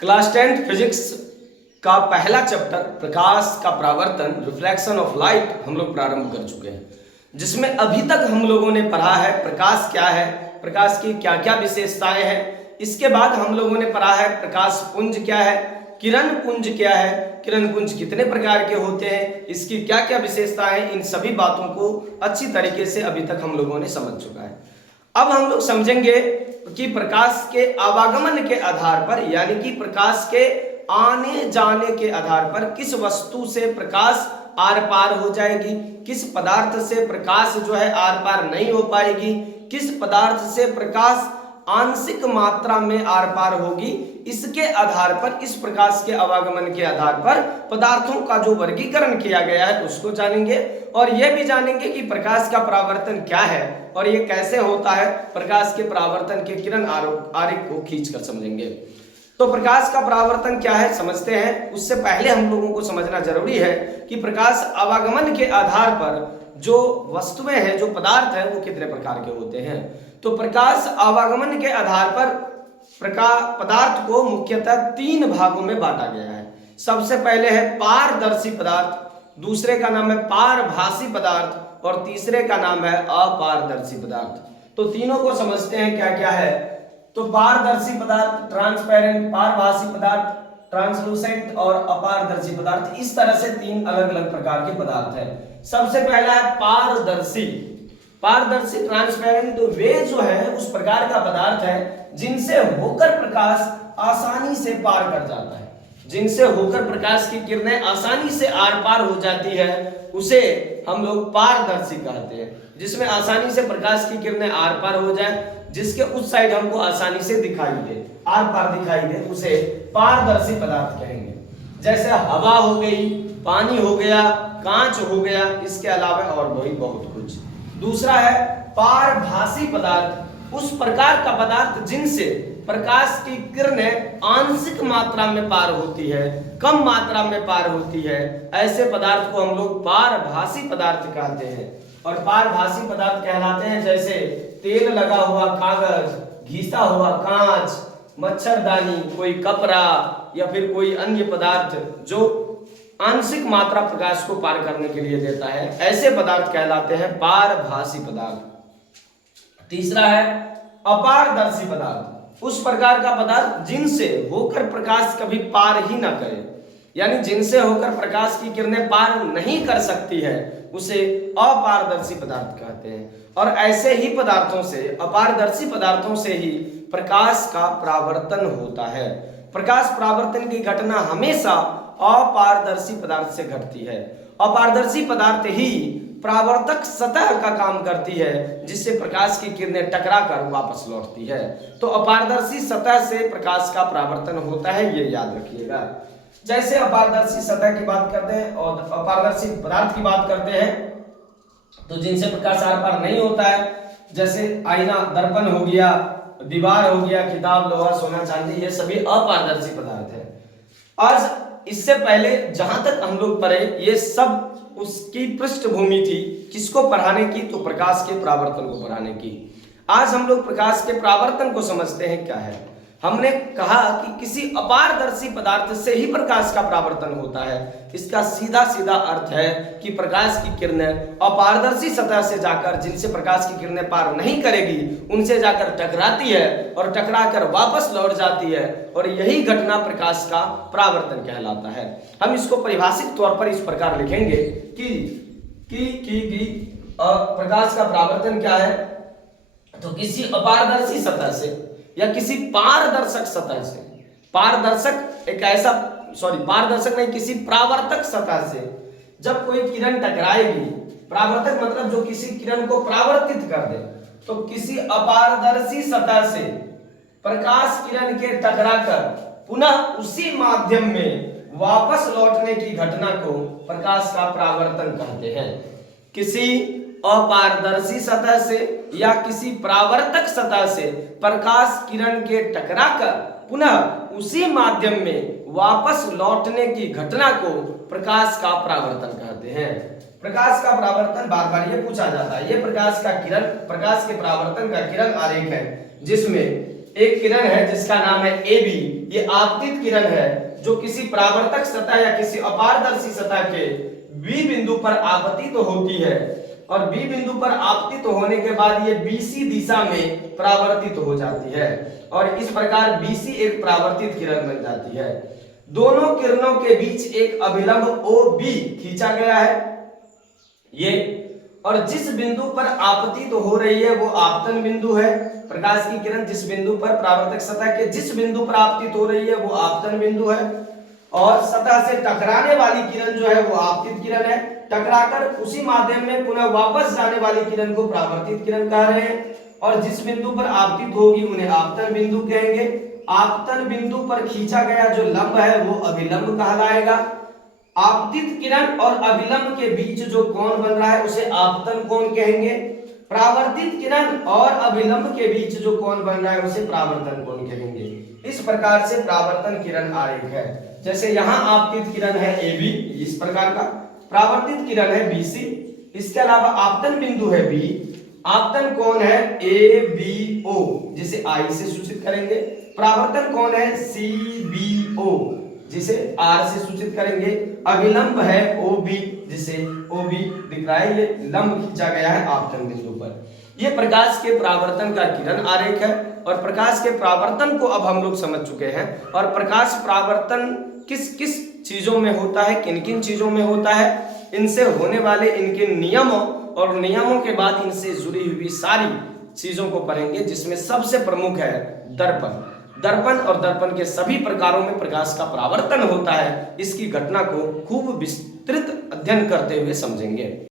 Class 10 physics का पहला chapter प्रकाश का परावर्तन रिफ्लेक्शन ऑफ लाइट हम लोग प्रारंभ कर चुके हैं, जिसमें अभी तक हम लोगों ने पढ़ा है प्रकाश क्या है, प्रकाश की क्या क्या विशेषताएं हैं। इसके बाद हम लोगों ने पढ़ा है प्रकाश पुंज क्या है, किरण पुंज क्या है, किरण पुंज कितने प्रकार के होते हैं, इसकी क्या क्या विशेषताएं हैं। इन सभी बातों को अच्छी तरीके से अभी तक हम लोगों ने समझ चुका है। अब हम लोग समझेंगे कि प्रकाश के आवागमन के आधार पर, यानी कि प्रकाश के आने जाने के आधार पर किस वस्तु से प्रकाश आर पार हो जाएगी, किस पदार्थ से प्रकाश जो है आर पार नहीं हो पाएगी, किस पदार्थ से प्रकाश आंशिक मात्रा में आर पार होगी। इसके आधार पर, इस प्रकाश के आवागमन के आधार पर पदार्थों का जो वर्गीकरण किया गया है उसको जानेंगे, और यह भी जानेंगे कि प्रकाश का परावर्तन क्या है और यह कैसे होता है। प्रकाश के परावर्तन के किरण आरेख को खींचकर समझेंगे। तो प्रकाश का परावर्तन क्या है समझते हैं। उससे पहले हम लोगों को समझना जरूरी है कि प्रकाश आवागमन के आधार पर जो वस्तुएं हैं, जो पदार्थ है, वो कितने प्रकार के होते हैं। तो प्रकाश आवागमन के आधार पर पदार्थ को मुख्यतः तीन भागों में बांटा गया है। सबसे पहले है पारदर्शी पदार्थ, दूसरे का नाम है पारभासी पदार्थ और तीसरे का नाम है अपारदर्शी पदार्थ। तो तीनों को समझते हैं क्या क्या है। तो पारदर्शी पदार्थ ट्रांसपेरेंट, पारभासी पदार्थ ट्रांसलूसेंट और अपारदर्शी पदार्थ, इस तरह से तीन अलग अलग प्रकार के पदार्थ हैं। सबसे पहला है पारदर्शी। पारदर्शी ट्रांसपेरेंट वे जो है उस प्रकार का पदार्थ है जिनसे होकर प्रकाश आसानी से पार कर जाता है, जिनसे होकर प्रकाश की किरणें आसानी से आर पार हो जाती है, उसे हम लोग पारदर्शी कहते हैं। जिसमें आसानी से प्रकाश की किरणें आर पार हो जाए, जिसके उस साइड हमको आसानी से दिखाई दे, आर पार दिखाई दे, उसे पारदर्शी पदार्थ कहेंगे। जैसे हवा हो गई, पानी हो गया, कांच हो गया, इसके अलावा और भी बहुत कुछ। दूसरा है पारभासी पदार्थ, उस प्रकार का पदार्थ जिनसे प्रकाश की किरणें आंशिक मात्रा में पार होती है, कम मात्रा में पार होती है, ऐसे पदार्थ को हम लोग पारभासी पदार्थ कहते हैं। और पारभासी पदार्थ कहलाते हैं जैसे तेल लगा हुआ कागज, घिसा हुआ कांच, मच्छरदानी, कोई कपड़ा या फिर कोई अन्य पदार्थ जो आंशिक मात्रा प्रकाश को पार करने के लिए देता है, ऐसे पदार्थ कहलाते हैं पारभासी पदार्थ। तीसरा है अपारदर्शी पदार्थ, उस प्रकार का पदार्थ जिनसे होकर प्रकाश कभी पार ही ना करे, यानी जिनसे होकर प्रकाश की किरणें पार नहीं कर सकती है, उसे अपारदर्शी पदार्थ कहते हैं। और ऐसे ही पदार्थों से, अपारदर्शी पदार्थों से ही प्रकाश का परावर्तन होता है। प्रकाश परावर्तन की घटना हमेशा अपारदर्शी पदार्थ से घटती है। अपारदर्शी पदार्थ ही परावर्तक सतह का काम करती है, जिससे प्रकाश की किरणें टकराकर वापस लौटती है। तो अपारदर्शी सतह से प्रकाश का परावर्तन होता है, ये याद रखिएगा। जैसे अपारदर्शी सतह की बात करते हैं और अपारदर्शी पदार्थ की बात करते हैं, तो जिनसे प्रकाश आर पार नहीं होता है, जैसे आईना, दर्पण हो गया, दीवार हो गया, किताब, लोहा, सोना, चांदी, ये सभी अपारदर्शी पदार्थ है। आज इससे पहले जहां तक हम लोग पढ़े, ये सब उसकी पृष्ठभूमि थी किसको पढ़ाने की, तो प्रकाश के परावर्तन को पढ़ाने की। आज हम लोग प्रकाश के परावर्तन को समझते हैं क्या है। हमने कहा कि किसी अपारदर्शी पदार्थ से ही प्रकाश का परावर्तन होता है। इसका सीधा सीधा अर्थ है कि प्रकाश की किरणें अपारदर्शी सतह से जाकर, जिनसे प्रकाश की किरणें पार नहीं करेगी, उनसे जाकर टकराती है और टकराकर वापस लौट जाती है, और यही घटना प्रकाश का परावर्तन कहलाता है। हम इसको परिभाषित तौर पर इस प्रकार लिखेंगे कि प्रकाश का परावर्तन क्या है, तो किसी अपारदर्शी सतह से या किसी पारदर्शक सतह से, पारदर्शक एक ऐसा, पारदर्शक नहीं, किसी परावर्तक सतह से जब कोई किरण टकराएगी, परावर्तक मतलब जो किसी किरण को परावर्तित कर दे, तो किसी अपारदर्शी सतह से प्रकाश किरण के टकराकर पुनः उसी माध्यम में वापस लौटने की घटना को प्रकाश का परावर्तन कहते हैं। किसी अपारदर्शी सतह से या किसी परावर्तक सतह से प्रकाश किरण के टकराकर पुनः उसी माध्यम में वापस लौटने की घटना को प्रकाश का परावर्तन कहते हैं। प्रकाश का परावर्तन बार बार ये पूछा जाता है। ये प्रकाश का किरण, प्रकाश के परावर्तन का किरण आरेख है, जिसमें एक किरण है जिसका नाम है AB, ये आपतित किरण है जो किसी परावर्तक सतह या किसी अपारदर्शी सतह के B बिंदु पर आपतित होती है और B बिंदु पर आपतित होने के बाद ये BC दिशा में परावर्तित हो जाती है और इस प्रकार BC एक परावर्तित किरण बन जाती है। दोनों किरणों के बीच एक अभिलंब OB खींचा गया है ये, और जिस बिंदु पर आपतित हो रही है वो आपतन बिंदु है। प्रकाश की किरण जिस बिंदु पर परावर्तक सतह के जिस बिंदु पर आपतित हो रही है वो आपतन बिंदु है और सतह से टकराने वाली किरण जो है वो आपतित किरण है। टकराकर उसी माध्यम में पुनः वापस जाने वाली किरण को परावर्तित किरण कह रहे हैं और जिस बिंदु पर आपतित होगी उन्हें आपतन बिंदु कहेंगे। आपतन बिंदु पर खींचा गया जो लंब है वो अभिलंब कहलाएगा। आपतित किरण और अभिलंब के बीच जो कोण बन रहा है उसे आपतन कोण कहेंगे। परावर्तित किरण और अभिलंब के बीच जो कोण बन रहा है उसे परावर्तन कोण कहेंगे। इस प्रकार से परावर्तन किरण आरेख है। जैसे यहाँ आपतित किरण है AB, इस प्रकार का परावर्तित किरण है BC, इसके अलावा आपतन बिंदु है B, आपतन कोण है ABO जिसे I से सूचित करेंगे, परावर्तन कोण है CBO जिसे R से सूचित करेंगे, अभिलंब है OB जिसे OB दिख रहा है, ये लंब खींचा गया है आपतन बिंदु पर। ये प्रकाश के परावर्तन का किरण आरेख है और प्रकाश के परावर्तन को अब हम लोग समझ चुके हैं और प्रकाश परावर्तन किस किस चीजों में होता है, किन किन चीजों में होता है, इनसे होने वाले इनके नियमों और नियमों के बाद इनसे जुड़ी हुई सारी चीजों को पढ़ेंगे, जिसमें सबसे प्रमुख है दर्पण। दर्पण और दर्पण के सभी प्रकारों में प्रकाश का परावर्तन होता है। इसकी घटना को खूब विस्तृत अध्ययन करते हुए समझेंगे।